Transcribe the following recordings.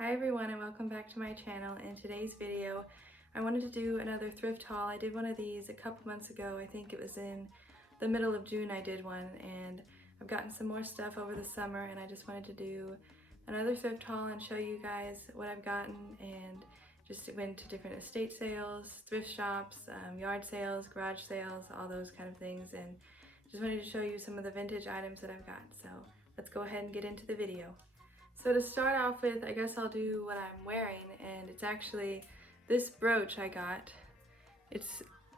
Hi everyone and welcome back to my channel. In today's video I wanted to do another thrift haul. I did one of these a couple months ago. I think it was in the middle of June I did one, and I've gotten some more stuff over the summer and I just wanted to do another thrift haul and show you guys what I've gotten, and just went to different estate sales, thrift shops, yard sales, garage sales, all those kind of things, and just wanted to show you some of the vintage items that I've got. So let's go ahead and get into the video. So to start off with, I guess I'll do what I'm wearing, and it's actually this brooch I got.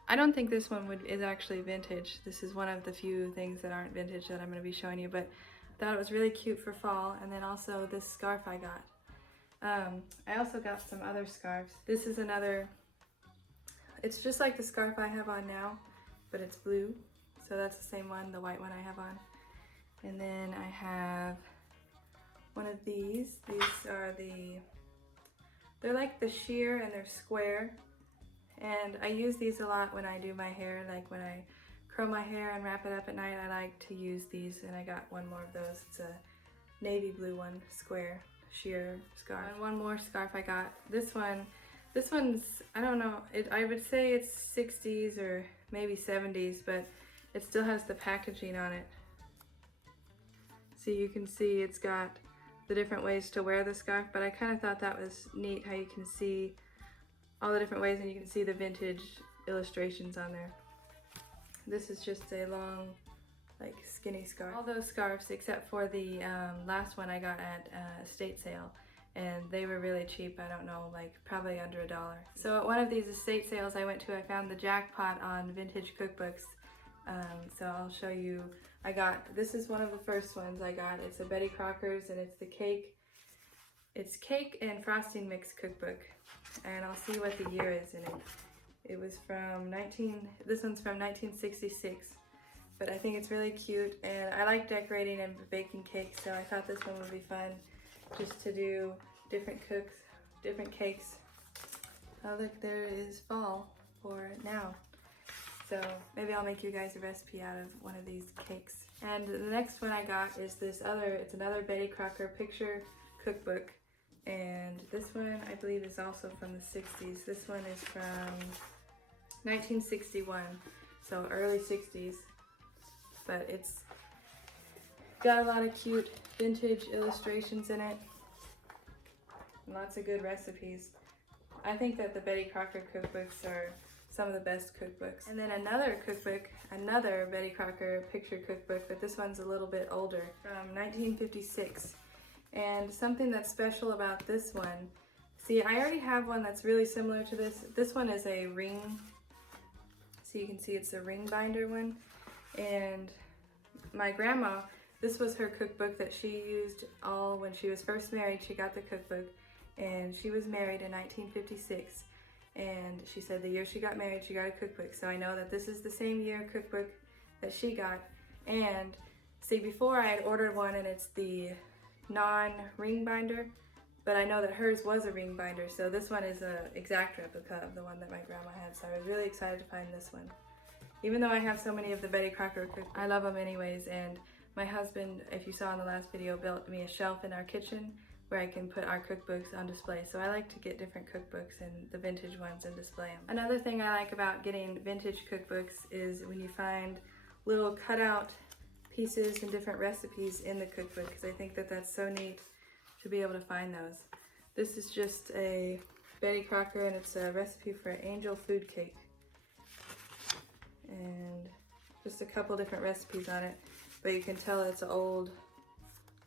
I don't think this one is actually vintage. This is one of the few things that aren't vintage that I'm going to be showing you, but I thought it was really cute for fall. And then also this scarf I got. I also got some other scarves. This is another, it's just like the scarf I have on now, but it's blue. So that's the same one, the white one I have on. And then I have one of these. These are they're like the sheer and they're square. And I use these a lot when I do my hair, like when I curl my hair and wrap it up at night, I like to use these, and I got one more of those. It's a navy blue one, square, sheer scarf. And one more scarf I got. This one's, I don't know, I would say it's 60s or maybe 70s, but it still has the packaging on it. So you can see it's got the different ways to wear the scarf, but I kind of thought that was neat how you can see all the different ways and you can see the vintage illustrations on there. This is just a long, like, skinny scarf. All those scarves except for the last one I got at estate sale, and they were really cheap. I don't know, like probably under $1. So at one of these estate sales I went to, I found the jackpot on vintage cookbooks. So I'll show you. This is one of the first ones I got. It's a Betty Crocker's, and it's cake and frosting mix cookbook. And I'll see what the year is in it. It was from this one's from 1966. But I think it's really cute, and I like decorating and baking cakes, so I thought this one would be fun just to do different cakes. Oh look, there is fall for now. So maybe I'll make you guys a recipe out of one of these cakes. And the next one I got is it's another Betty Crocker picture cookbook. And this one I believe is also from the 60s. This one is from 1961, so early 60s. But it's got a lot of cute vintage illustrations in it. And lots of good recipes. I think that the Betty Crocker cookbooks are some of the best cookbooks. And then another cookbook, another Betty Crocker picture cookbook, but this one's a little bit older, from 1956. And something that's special about this one, see, I already have one that's really similar to this. This one is a ring, so you can see it's a ring binder one. And my grandma, this was her cookbook that she used all when she was first married. She got the cookbook, and she was married in 1956. And she said the year she got married, she got a cookbook. So I know that this is the same year cookbook that she got. And see, before I had ordered one, and it's the non-ring binder, but I know that hers was a ring binder. So this one is an exact replica of the one that my grandma had. So I was really excited to find this one. Even though I have so many of the Betty Crocker cookbooks, I love them anyways. And my husband, if you saw in the last video, built me a shelf in our kitchen where I can put our cookbooks on display. So I like to get different cookbooks and the vintage ones and display them. Another thing I like about getting vintage cookbooks is when you find little cutout pieces and different recipes in the cookbook, because I think that that's so neat to be able to find those. This is just a Betty Crocker, and it's a recipe for angel food cake. And just a couple different recipes on it, but you can tell it's an old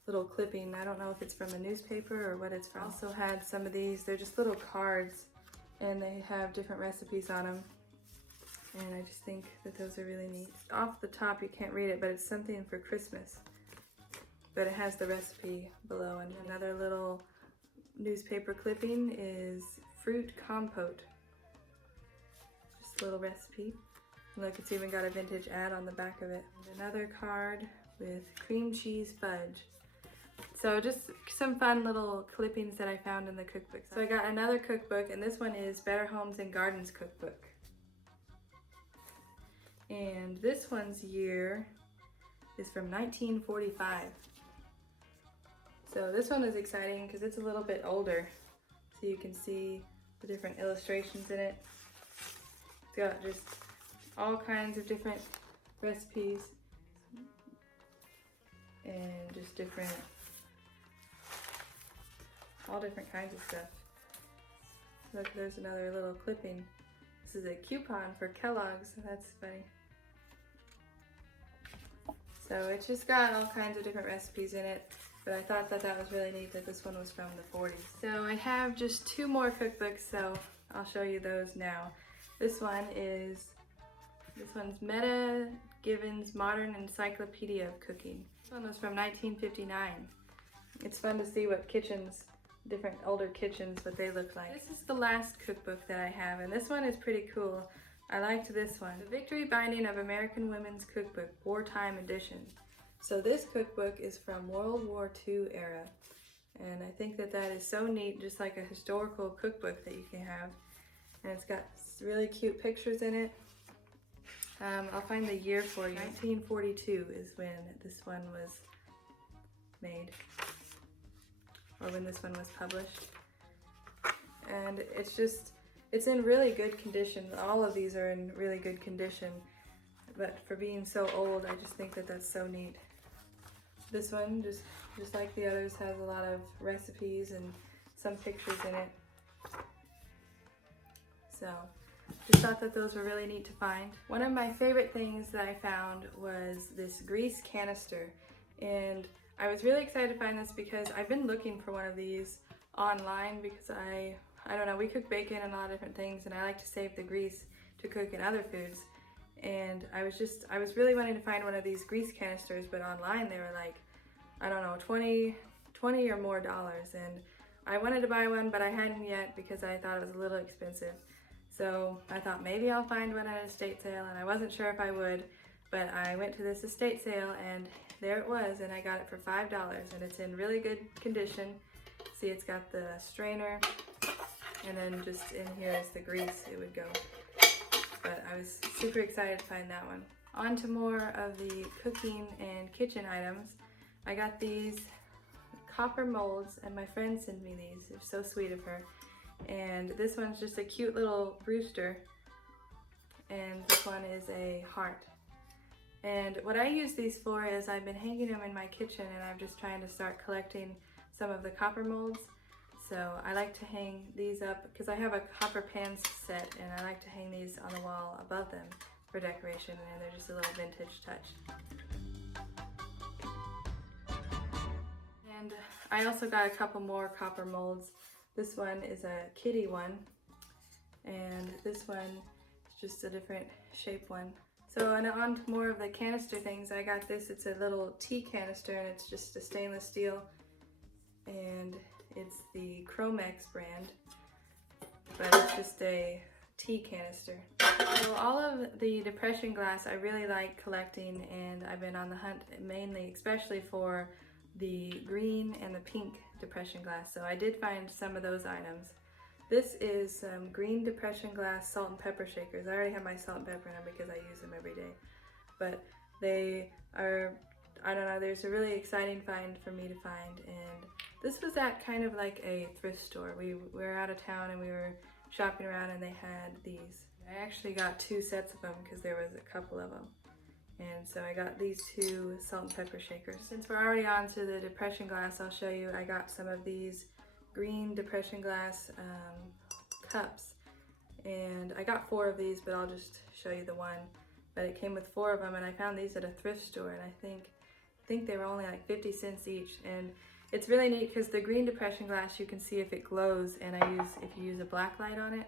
little clipping. I don't know if it's from a newspaper or what it's from. I also had some of these. They're just little cards, and they have different recipes on them. And I just think that those are really neat. Off the top, you can't read it, but it's something for Christmas. But it has the recipe below. And another little newspaper clipping is fruit compote. Just a little recipe. Look, it's even got a vintage ad on the back of it. And another card with cream cheese fudge. So just some fun little clippings that I found in the cookbook. So I got another cookbook, and this one is Better Homes and Gardens cookbook. And this one's year is from 1945. So this one is exciting because it's a little bit older. So you can see the different illustrations in it. It's got just all kinds of different recipes and just all different kinds of stuff. Look, there's another little clipping. This is a coupon for Kellogg's. That's funny. So it's just got all kinds of different recipes in it, but I thought that that was really neat that this one was from the 40s. So I have just 2 more cookbooks, so I'll show you those now. This one's Meta Given's Modern Encyclopedia of Cooking. This one was from 1959. It's fun to see what kitchens, different older kitchens, what they look like. This is the last cookbook that I have, and this one is pretty cool. I liked this one. The Victory Binding of American Women's Cookbook, Wartime Edition. So this cookbook is from World War II era, and I think that that is so neat, just like a historical cookbook that you can have. And it's got really cute pictures in it. I'll find the year for you. 1942 is when this one was made, or when this one was published. And it's in really good condition. All of these are in really good condition, but for being so old, I just think that that's so neat. This one, just like the others, has a lot of recipes and some pictures in it. So just thought that those were really neat to find. One of my favorite things that I found was this grease canister, and I was really excited to find this because I've been looking for one of these online because I don't know, we cook bacon and a lot of different things, and I like to save the grease to cook in other foods. And I was really wanting to find one of these grease canisters, but online they were like, I don't know, $20 or more. And I wanted to buy one, but I hadn't yet because I thought it was a little expensive. So I thought maybe I'll find one at an estate sale, and I wasn't sure if I would, but I went to this estate sale and there it was, and I got it for $5, and it's in really good condition. See, it's got the strainer, and then just in here is the grease it would go. But I was super excited to find that one. On to more of the cooking and kitchen items. I got these copper molds, and my friend sent me these. They're so sweet of her. And this one's just a cute little rooster, and this one is a heart. And what I use these for is I've been hanging them in my kitchen, and I'm just trying to start collecting some of the copper molds. So I like to hang these up because I have a copper pans set, and I like to hang these on the wall above them for decoration, and they're just a little vintage touch. And I also got a couple more copper molds. This one is a kitty one, and this one is just a different shape one. So, and on to more of the canister things, I got this. It's a little tea canister, and it's just a stainless steel, and it's the Chromex brand, but it's just a tea canister. So all of the depression glass I really like collecting, and I've been on the hunt mainly, especially for the green and the pink depression glass. So I did find some of those items. This is some green depression glass salt and pepper shakers. I already have my salt and pepper in them because I use them every day. But they are, I don't know, there's a really exciting find for me to find. And this was at kind of like a thrift store. We were out of town and we were shopping around, and they had these. I actually got 2 sets of them because there was a couple of them. And so I got these 2 salt and pepper shakers. Since we're already on to the depression glass, I'll show you, I got some of these green depression glass cups. And I got 4 of these, but I'll just show you the one. But it came with 4 of them, and I found these at a thrift store, and I think they were only like 50 cents each. And it's really neat because the green depression glass, you can see if it glows, and if you use a black light on it,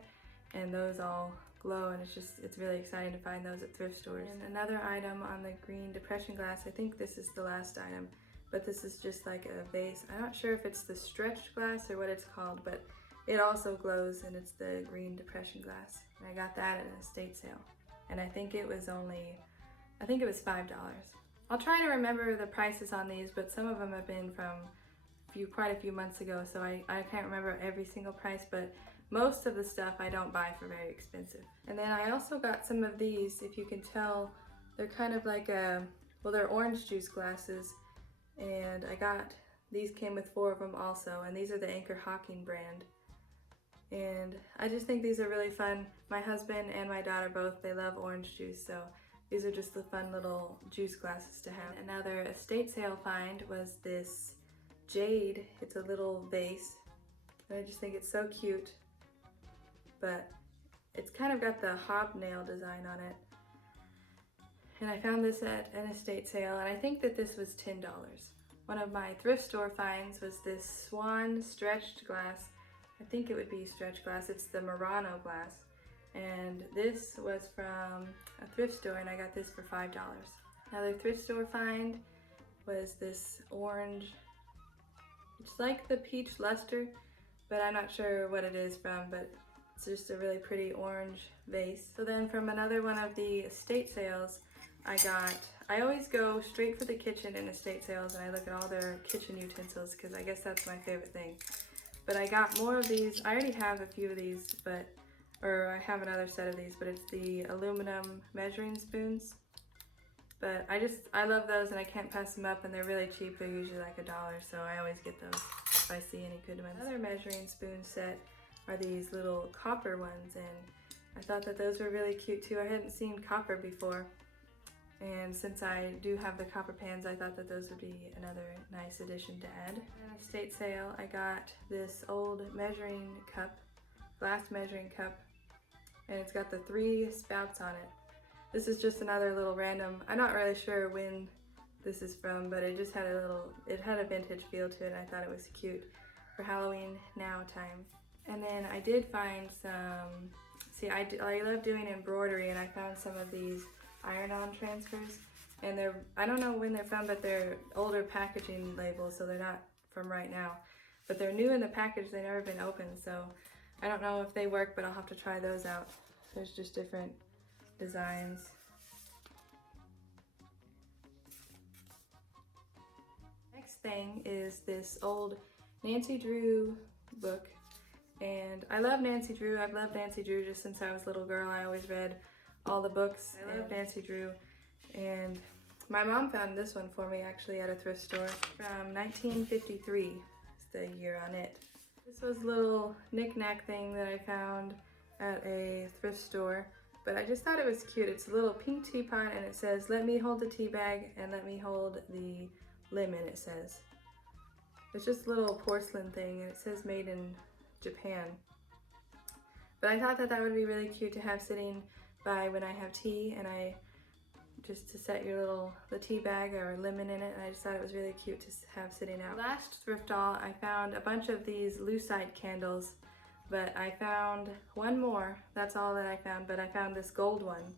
and those all glow, and it's really exciting to find those at thrift stores. And another item on the green depression glass, I think this is the last item, but this is just like a vase. I'm not sure if it's the stretched glass or what it's called, but it also glows, and it's the green depression glass. And I got that at an estate sale, and I think it was $5. I'll try to remember the prices on these, but some of them have been from quite a few months ago, so I can't remember every single price, but most of the stuff I don't buy for very expensive. And then I also got some of these. If you can tell, they're kind of like they're orange juice glasses, and I got these came with 4 of them also, and these are the Anchor Hawking brand. And I just think these are really fun. My husband and my daughter both, they love orange juice, so these are just the fun little juice glasses to have. Another estate sale find was this jade. It's a little vase, and I just think it's so cute, but it's kind of got the hobnail design on it. And I found this at an estate sale, and I think that this was $10. One of my thrift store finds was this swan stretched glass. I think it would be stretched glass. It's the Murano glass. And this was from a thrift store, and I got this for $5. Another thrift store find was this orange. It's like the peach luster, but I'm not sure what it is from, but it's just a really pretty orange vase. So then from another one of the estate sales, I always go straight for the kitchen in estate sales, and I look at all their kitchen utensils because I guess that's my favorite thing. But I got more of these. I already have a few of these, or I have another set of these, but it's the aluminum measuring spoons. But I love those, and I can't pass them up, and they're really cheap. They're usually like $1, so I always get those if I see any good ones. Another measuring spoon set are these little copper ones, and I thought that those were really cute too. I hadn't seen copper before. And since I do have the copper pans, I thought that those would be another nice addition to add. At an estate sale, I got this old measuring cup, glass measuring cup, and it's got the 3 spouts on it. This is just another little random, I'm not really sure when this is from, but it just had it had a vintage feel to it, and I thought it was cute for Halloween now time. And then I did find some, I love doing embroidery, and I found some of these iron-on transfers, and I don't know when they're from, but they're older packaging labels, so they're not from right now, but they're new in the package. They've never been opened, so I don't know if they work, but I'll have to try those out. There's just different designs. Next thing is this old Nancy Drew book, and I love Nancy Drew. I've loved Nancy Drew just since I was a little girl. I always read all the books. I love Nancy Drew, and my mom found this one for me actually at a thrift store from 1953 is the year on it. This was a little knick-knack thing that I found at a thrift store, but I just thought it was cute. It's a little pink teapot, and it says, "Let me hold the tea bag and let me hold the lemon," it says. It's just a little porcelain thing, and it says made in Japan. But I thought that that would be really cute to have sitting by when I have tea, and just to set the tea bag or lemon in it, and I just thought it was really cute to have sitting out. Last thrift haul, I found a bunch of these lucite candles, but I found one more. That's all that I found, but I found this gold one,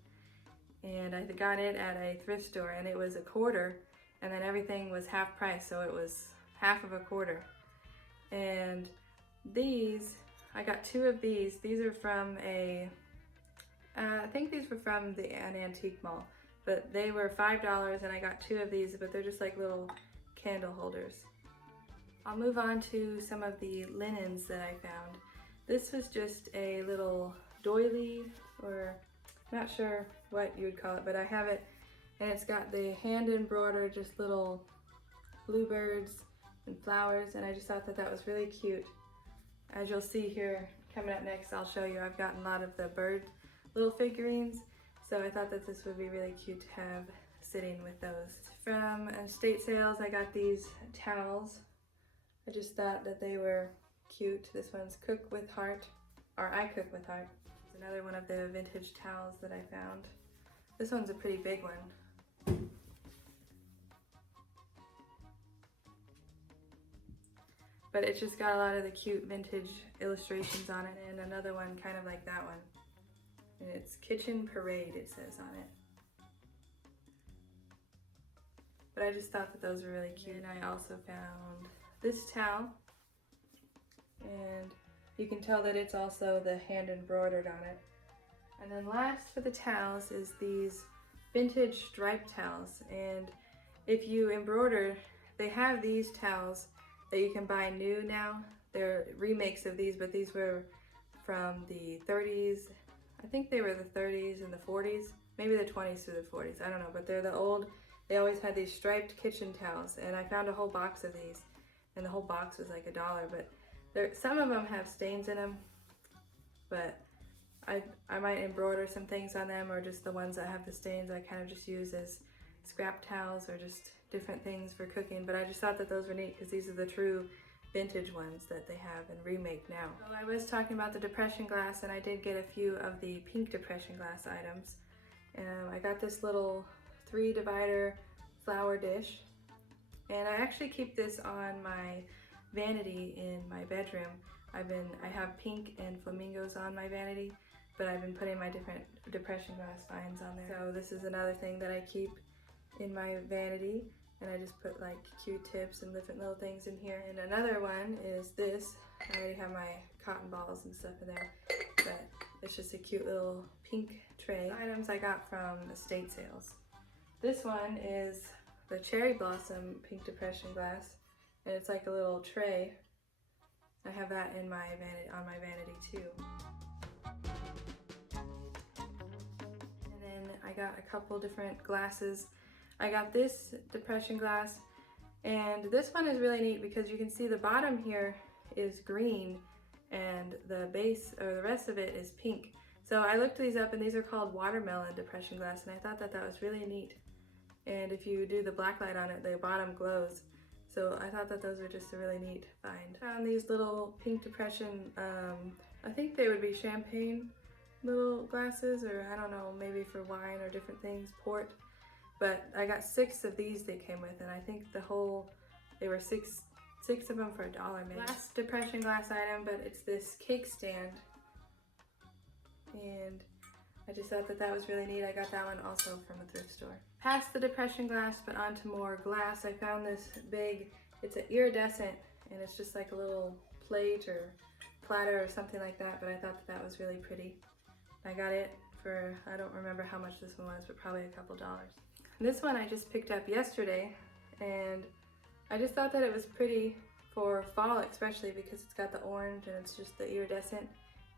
and I got it at a thrift store, and it was $1.25, and then everything was half price, so it was half of $1.25. And these, I got 2 of these. These are from I think these were from an antique mall, but they were $5, and I got 2 of these, but they're just like little candle holders. I'll move on to some of the linens that I found. This was just a little doily, or I'm not sure what you would call it, but I have it, and it's got the hand embroidered just little bluebirds and flowers, and I just thought that that was really cute. As you'll see here coming up next, I'll show you, I've gotten a lot of the bird little figurines, so I thought that this would be really cute to have sitting with those. From estate sales, I got these towels. I just thought that they were cute. This one's Cook with Heart, or I Cook with Heart. It's another one of the vintage towels that I found. This one's a pretty big one. But it's just got a lot of the cute vintage illustrations on it, and another one kind of like that one. And it's Kitchen Parade, it says on it. But I just thought that those were really cute. And I also found this towel, and you can tell that it's also the hand embroidered on it. And then last for the towels is these vintage striped towels, and if you embroider, they have these towels that you can buy new now. They're remakes of these, but these were from the 30s. I think they were the 30s and the 40s, maybe the 20s through the 40s, I don't know, but they're the old, they always had these striped kitchen towels, and I found a whole box of these, and the whole box was like $1, but some of them have stains in them, but I might embroider some things on them, or just the ones that have the stains I kind of just use as scrap towels or just different things for cooking. But I just thought that those were neat because these are the true vintage ones that they have in remake now. So I was talking about the depression glass, and I did get a few of the pink depression glass items. I got this little 3 divider flower dish, and I actually keep this on my vanity in my bedroom. I have pink and flamingos on my vanity, but I've been putting my different depression glass finds on there. So this is another thing that I keep in my vanity, and I just put like Q-tips and different little things in here. And another one is this. I already have my cotton balls and stuff in there, but it's just a cute little pink tray. Items I got from estate sales. This one is the cherry blossom pink depression glass, and it's like a little tray. I have that in my vanity, on my vanity too. And then I got a couple different glasses. I got this depression glass, and this one is really neat because you can see the bottom here is green and the base, or the rest of it, is pink. So I looked these up, and these are called watermelon depression glass, and I thought that that was really neat. And if you do the black light on it, the bottom glows. So I thought that those were just a really neat find. Found these little pink depression, I think they would be champagne little glasses, or I don't know, maybe for wine or different things, port. But I got 6 of these they came with, and I think they were six of them for $1 maybe. Last depression glass item, but it's this cake stand. And I just thought that that was really neat. I got that one also from a thrift store. Past the depression glass, but onto more glass, I found this big, it's an iridescent, and it's just like a little plate or platter or something like that, but I thought that that was really pretty. I got it for, I don't remember how much this one was, but probably a couple dollars. This one I just picked up yesterday, and I just thought that it was pretty for fall, especially because it's got the orange and it's just the iridescent.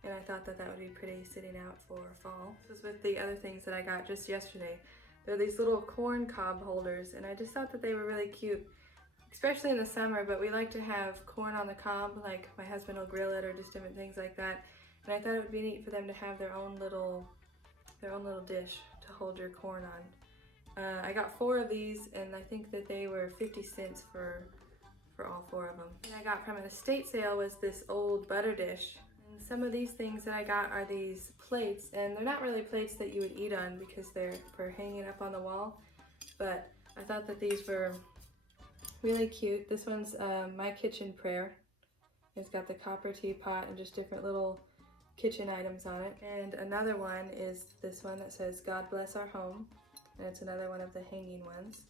And I thought that that would be pretty sitting out for fall. This was with the other things that I got just yesterday. They're these little corn cob holders, and I just thought that they were really cute, especially in the summer, but we like to have corn on the cob, like my husband will grill it or just different things like that. And I thought it would be neat for them to have their own little dish to hold your corn on. I got 4 of these, and I think that they were 50 cents for all 4 of them. And I got from an estate sale was this old butter dish. Some of these things that I got are these plates, and they're not really plates that you would eat on because they're for hanging up on the wall, but I thought that these were really cute. This one's My Kitchen Prayer. It's got the copper teapot and just different little kitchen items on it. And another one is this one that says God Bless Our Home, and it's another one of the hanging ones.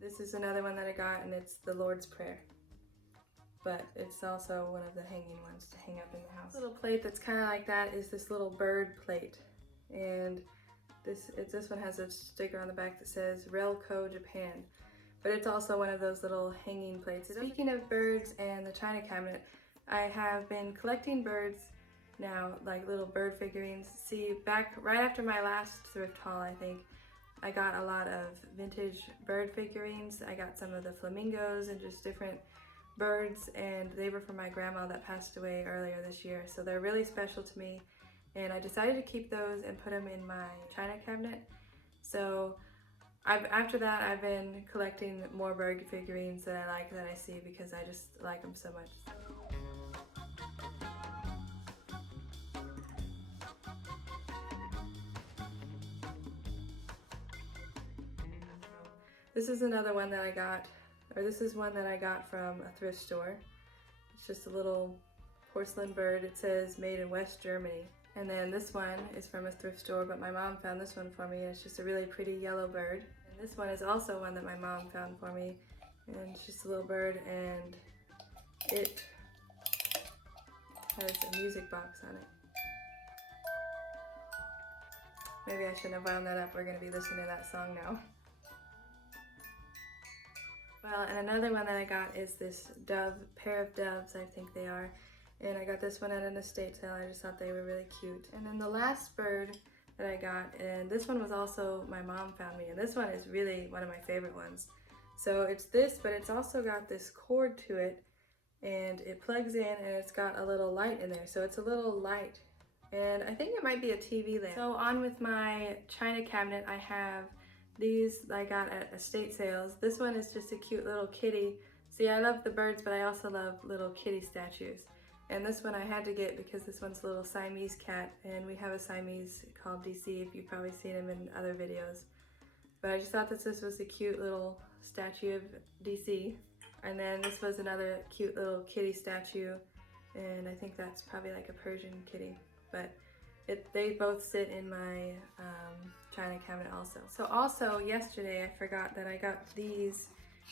This is another one that I got, and it's the Lord's Prayer, but it's also one of the hanging ones to hang up in the house. This little plate that's kind of like that is this little bird plate, and this one has a sticker on the back that says Relco Japan, but it's also one of those little hanging plates. Speaking of birds and the china cabinet, I have been collecting birds now, like little bird figurines. See, back right after my last thrift haul, I think, I got a lot of vintage bird figurines. I got some of the flamingos and just different birds, and they were from my grandma that passed away earlier this year, so they're really special to me, and I decided to keep those and put them in my china cabinet. So after that I've been collecting more bird figurines that I like, that I see, because I just like them so much. This is another one that I got, or this is one that I got from a thrift store. It's just a little porcelain bird. It says made in West Germany. And then this one is from a thrift store, but my mom found this one for me, and it's just a really pretty yellow bird. And this one is also one that my mom found for me, and it's just a little bird, and it has a music box on it. Maybe I shouldn't have wound that up. We're going to be listening to that song now. Well, and another one that I got is this pair of doves, I think they are. And I got this one at an estate sale. I just thought they were really cute. And then the last bird that I got, and this one was also my mom found me, and this one is really one of my favorite ones. So it's this, but it's also got this cord to it, and it plugs in and it's got a little light in there, so it's a little light, and I think it might be a TV lamp. So on with my china cabinet, I have these I got at estate sales. This one is just a cute little kitty. See, I love the birds, but I also love little kitty statues. And this one I had to get because this one's a little Siamese cat, and we have a Siamese called DC, if you've probably seen him in other videos. But I just thought that this was a cute little statue of DC. And then this was another cute little kitty statue, and I think that's probably like a Persian kitty. But they both sit in my china cabinet also. So also yesterday I forgot that I got these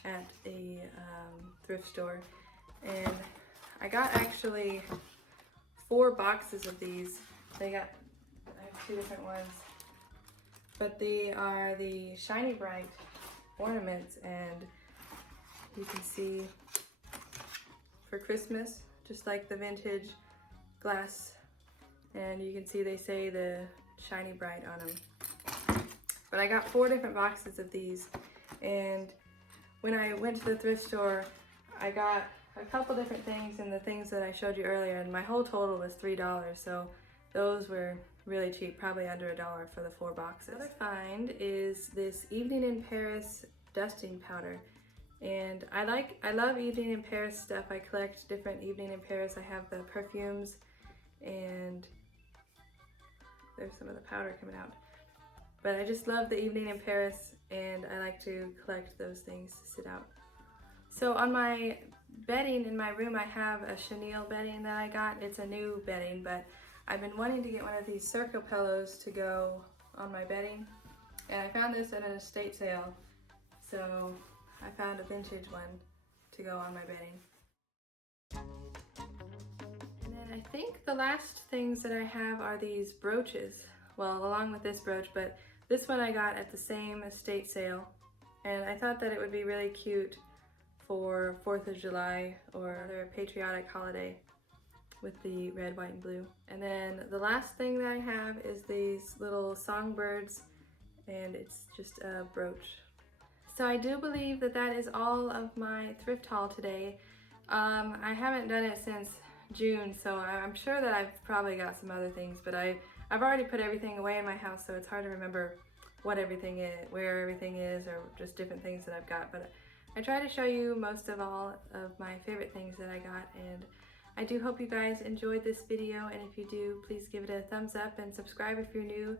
at a thrift store, and I got actually 4 boxes of these. I have 2 different ones, but they are the Shiny Bright ornaments, and you can see for Christmas, just like the vintage glass, and you can see they say the Shiny Bright on them. But I got 4 different boxes of these, and when I went to the thrift store, I got a couple different things and the things that I showed you earlier, and my whole total was $3, so those were really cheap, probably under $1 for the 4 boxes. Another find is this Evening in Paris dusting powder, and I love Evening in Paris stuff. I collect different Evening in Paris. I have the perfumes, and there's some of the powder coming out. But I just love the Evening in Paris, and I like to collect those things to sit out. So on my bedding in my room, I have a chenille bedding that I got. It's a new bedding, but I've been wanting to get one of these circle pillows to go on my bedding, and I found this at an estate sale, so I found a vintage one to go on my bedding. And then I think the last things that I have are these brooches, well, along with this brooch, but this one I got at the same estate sale, and I thought that it would be really cute for 4th of July or other patriotic holiday with the red, white, and blue. And then the last thing that I have is these little songbirds, and it's just a brooch. So I do believe that that is all of my thrift haul today. I haven't done it since June, so I'm sure that I've probably got some other things, but I've already put everything away in my house, so it's hard to remember what everything is, where everything is, or just different things that I've got. But I try to show you most of all of my favorite things that I got, and I do hope you guys enjoyed this video, and if you do, please give it a thumbs up and subscribe if you're new,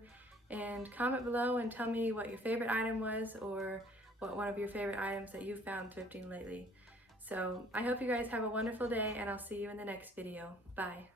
and comment below and tell me what your favorite item was, or what one of your favorite items that you found thrifting lately. So I hope you guys have a wonderful day, and I'll see you in the next video. Bye.